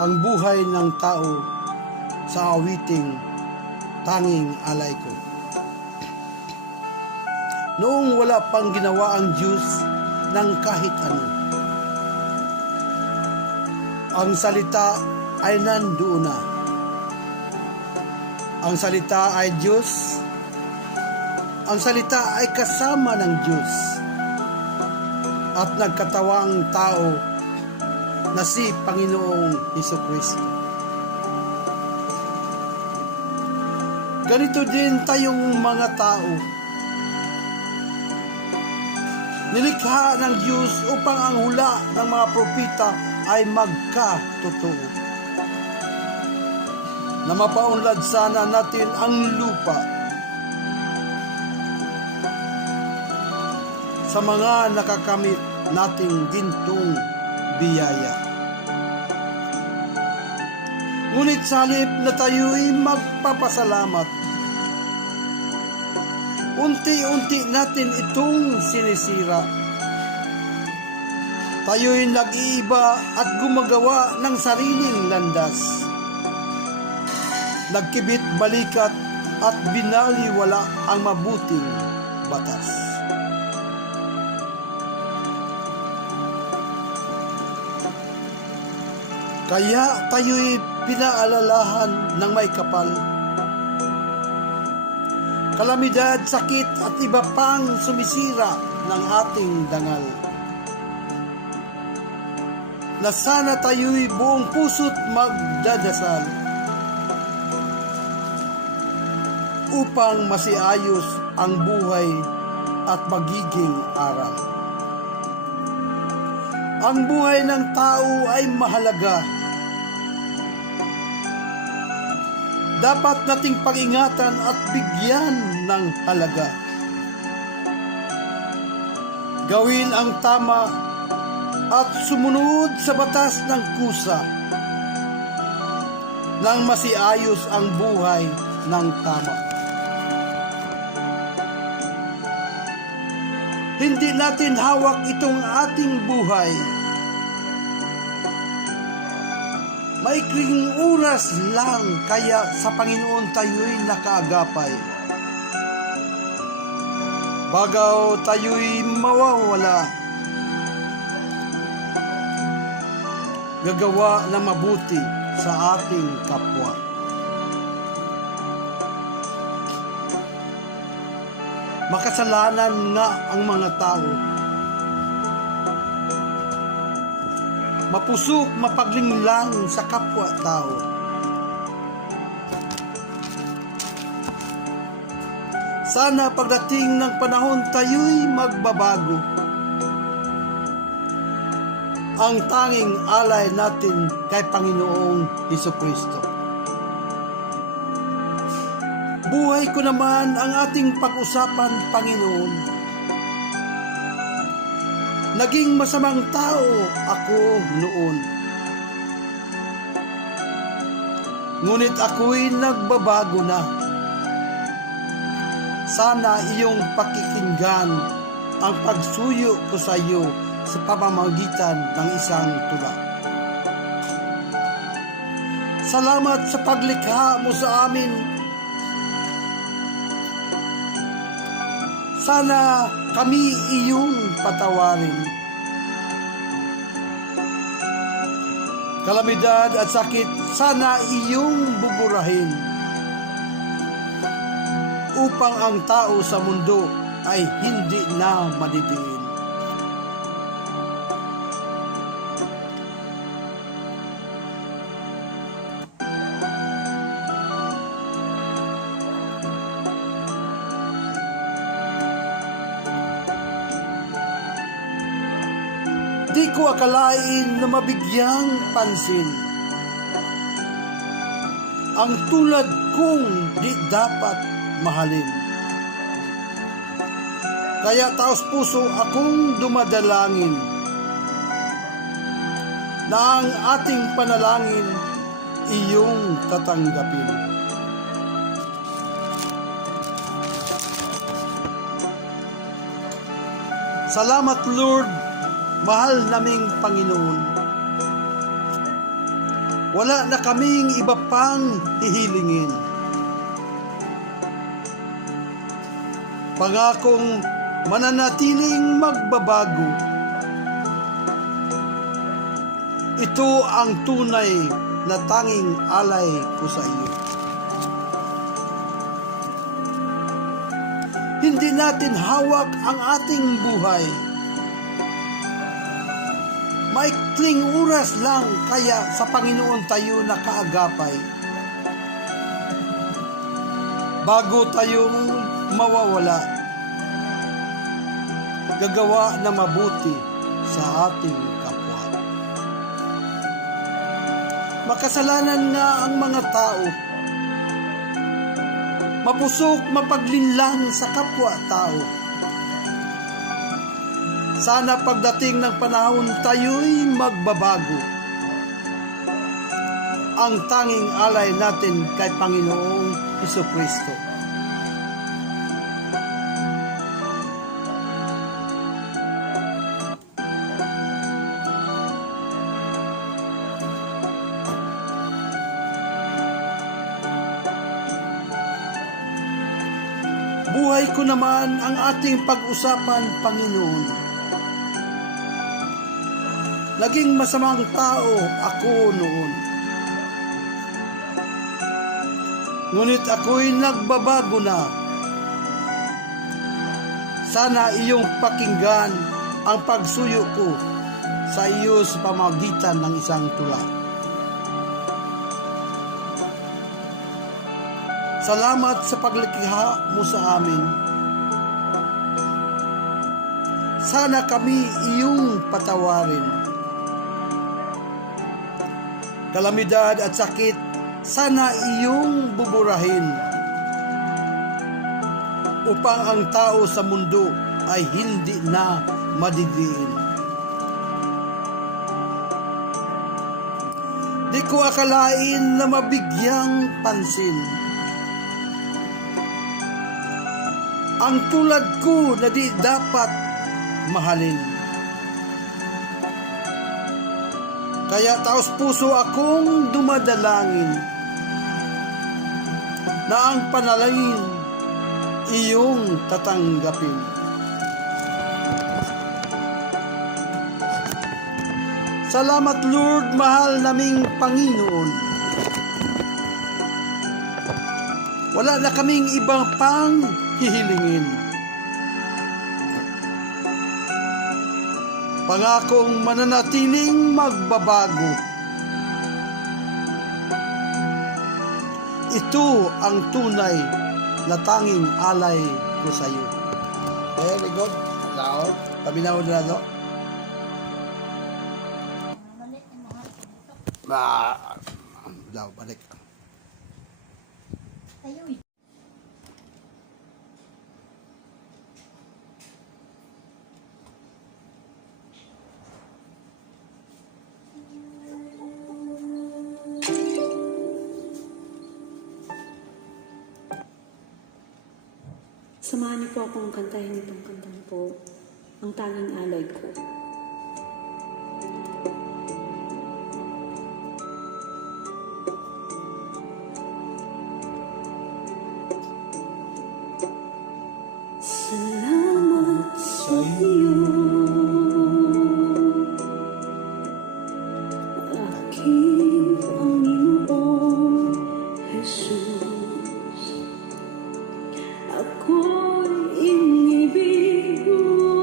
ang buhay ng tao sa awiting Tanging Alay Ko. Noong wala pang ginawa ang Diyos ng kahit ano, ang salita ay nandoon na. Ang salita ay Diyos. Ang salita ay kasama ng Diyos at nagkatawang tao na si Panginoong Hesukristo. Ganito din tayong mga tao. Nilikha ng Diyos upang ang hula ng mga propeta ay magkatotoo. Na mapaunlad sana natin ang lupa sa mga nakakamit nating gintong biyaya. Ngunit sa halip na tayo'y magpapasalamat, unti-unti natin itong sinisira. Tayo'y nag-iiba at gumagawa ng sariling landas. Nagkibit balikat at binaliwala ang mabuting batas. Kaya tayo'y pinaalalahan ng may kapal. Kalamidad, sakit at iba pang sumisira ng ating dangal. Na sana tayo'y buong puso't magdadasal upang masiayos ang buhay at magiging aral. Ang buhay ng tao ay mahalaga. Dapat nating pag-ingatan at bigyan ng halaga. Gawin ang tama at sumunod sa batas ng kusa nang masiayos ang buhay ng tama. Hindi natin hawak itong ating buhay. Maikling oras lang, kaya sa Panginoon tayo'y nakaagapay. Bagaw tayo'y mawawala, gagawa na mabuti sa ating kapwa. Makasalanan nga ang mga tao. Mapusok, mapaglinlang sa kapwa-tao. Sana pagdating ng panahon tayo'y magbabago. Ang tanging alay natin kay Panginoong Hesukristo. Buhay ko naman ang ating pag-usapan, Panginoon. Naging masamang tao ako noon. Ngunit ako'y nagbabago na. Sana iyong pakikinggan ang pagsuyo ko sa iyo sa pamamagitan ng isang tula. Salamat sa paglikha mo sa amin. Sana kami iyong patawarin. Kalamidad at sakit, sana iyong buburahin. Upang ang tao sa mundo ay hindi na madidiin. Di ko akalain na mabigyang pansin ang tulad kong di dapat mahalin. Kaya taos puso akong dumadalangin na ang ating panalangin iyong tatanggapin. Salamat, Lord, mahal naming Panginoon. Wala na kaming iba pang hihilingin. Pangakong mananatiling magbabago. Ito ang tunay na tanging alay ko sa iyo. Hindi natin hawak ang ating buhay. Maikling oras lang kaya sa Panginoon tayo nakaagapay. Bago tayong mawawala, gagawa na mabuti sa ating kapwa. Makasalanan nga ang mga tao, mapusok, mapaglinlang sa kapwa-tao. Sana pagdating ng panahon tayo'y magbabago. Ang tanging alay natin kay Panginoong Jesucristo. Buhay ko naman ang ating pag-usapan, Panginoon. Naging masamang tao ako noon. Ngunit ako'y nagbabago na. Sana iyong pakinggan ang pagsuyo ko sa iyo sa pamamagitan ng isang tula. Salamat sa paglikha mo sa amin. Sana kami iyong patawarin. Kalamidad at sakit, sana iyong buburahin. Upang ang tao sa mundo ay hindi na madidiin. Di ko akalain na mabigyang pansin ang tulad ko na di dapat mahalin. Kaya taos puso akong dumadalangin na ang panalangin iyong tatanggapin. Salamat Lord, mahal naming Panginoon. Wala na kaming ibang pang hihilingin. Pangakong mananatiling magbabago. Ito ang tunay na tanging alay ko sa iyo. Very good. Now, tabi na mo na ito. Balik. Tayo. Samahan niyo po akong kantahin itong kantang po, ang tanging alay ko. Salamat sa iyo, aking Panginoon Jesus. Ako'y inibig mo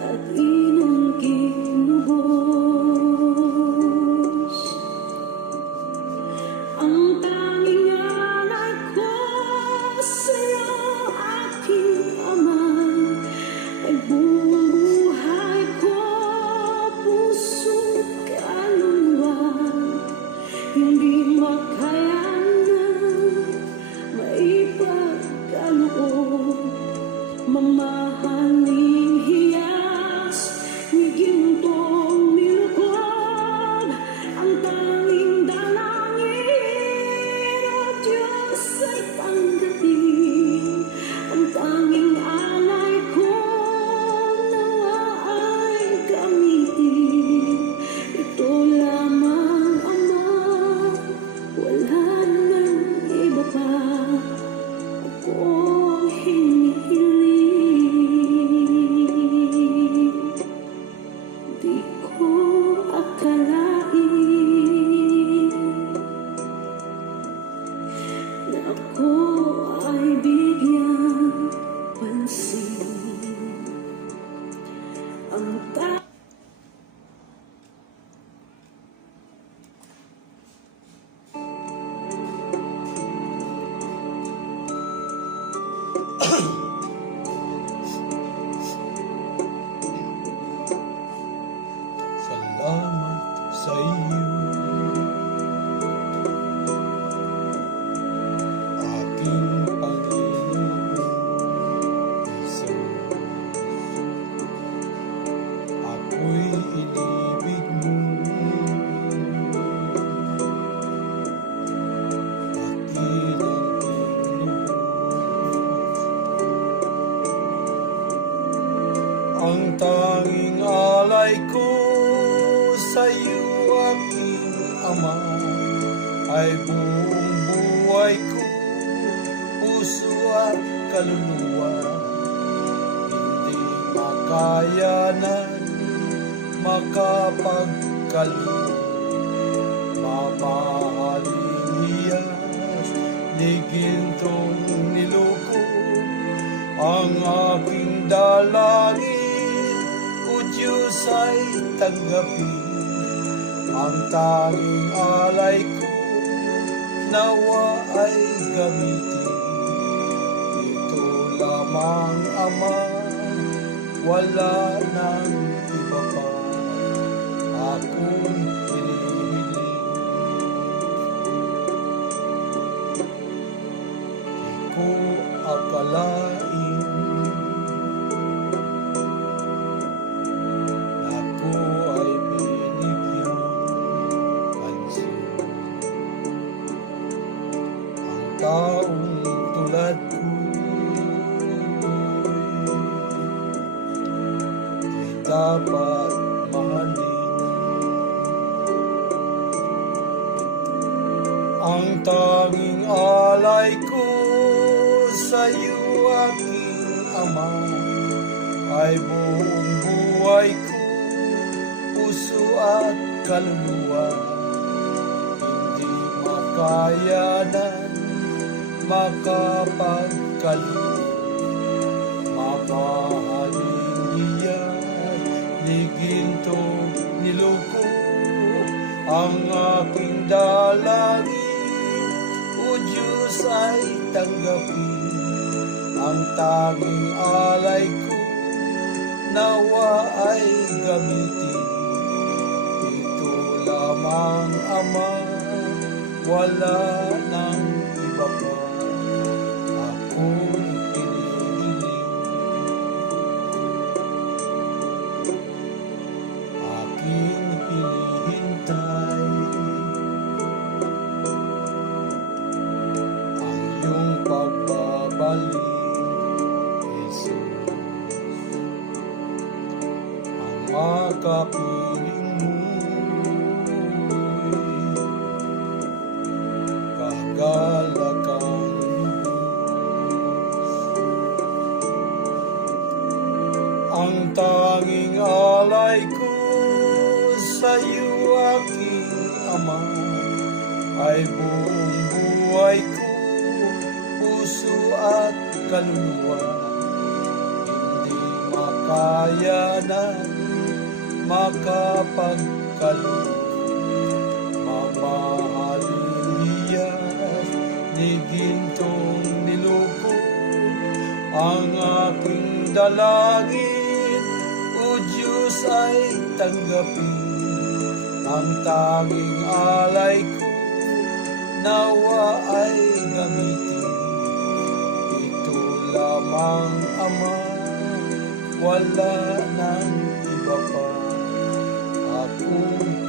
at iyong kinubos. Ang tanging alay ko sa'yo, aking Ama, ay buong buhay ko, puso't kaluluwa. Hindi makayanan maipagkaloob, mamahaling hiyas ni gintong nilukod. Ang tanging dalangin, O Diyos, ay tanggapin. Ang tanging alay ko nawa ay gamitin. Ang tanging alay ko sa iyo, aking Ama, ay buong buhay ko, puso at kaluluwa. Hindi makayanan makapagkaloob. Mamahalin iyas ni gintong niluko, ang aking dalangin, O Diyos, ay tanggapin. Ang tanging alay ko, nawa ay gamitin. Ito lamang, Ama, wala nang iba pa akong hinihiling. Di ko akalain na ako ay binigyang pansin. Ang taong tulad ko di dapat mahalin. Ang tanging alay ko sa iyo, aking Ama, ay buong buhay ko, puso at kaluluwa. Hindi makayanan makapagkaloob. Mamahalin iyas ni gintong niluko, ang aking dalangin, O Diyos, ay tanggapin. Ang tanging alay ko, nawa ay gamitin. Ito lamang, Ama, wala nang iba pa akong hinihiling. Aking hinihintay ang iyong pagbabalik, Jesus. Ang makapiling mo'y kagalakang lubos. Ang tanging alay ko sa iyo, aking Ama, ay buong buhay ko, puso at kaluluwa. Hindi makayanan makapagkaloob. Mamahalin iyas ni gintong niluko, ang aking dalangin, O Diyos, ay tanggapin. Ang tanging alay ko, nawa ay gamitin. Ito lamang, Ama, wala nang iba pa akong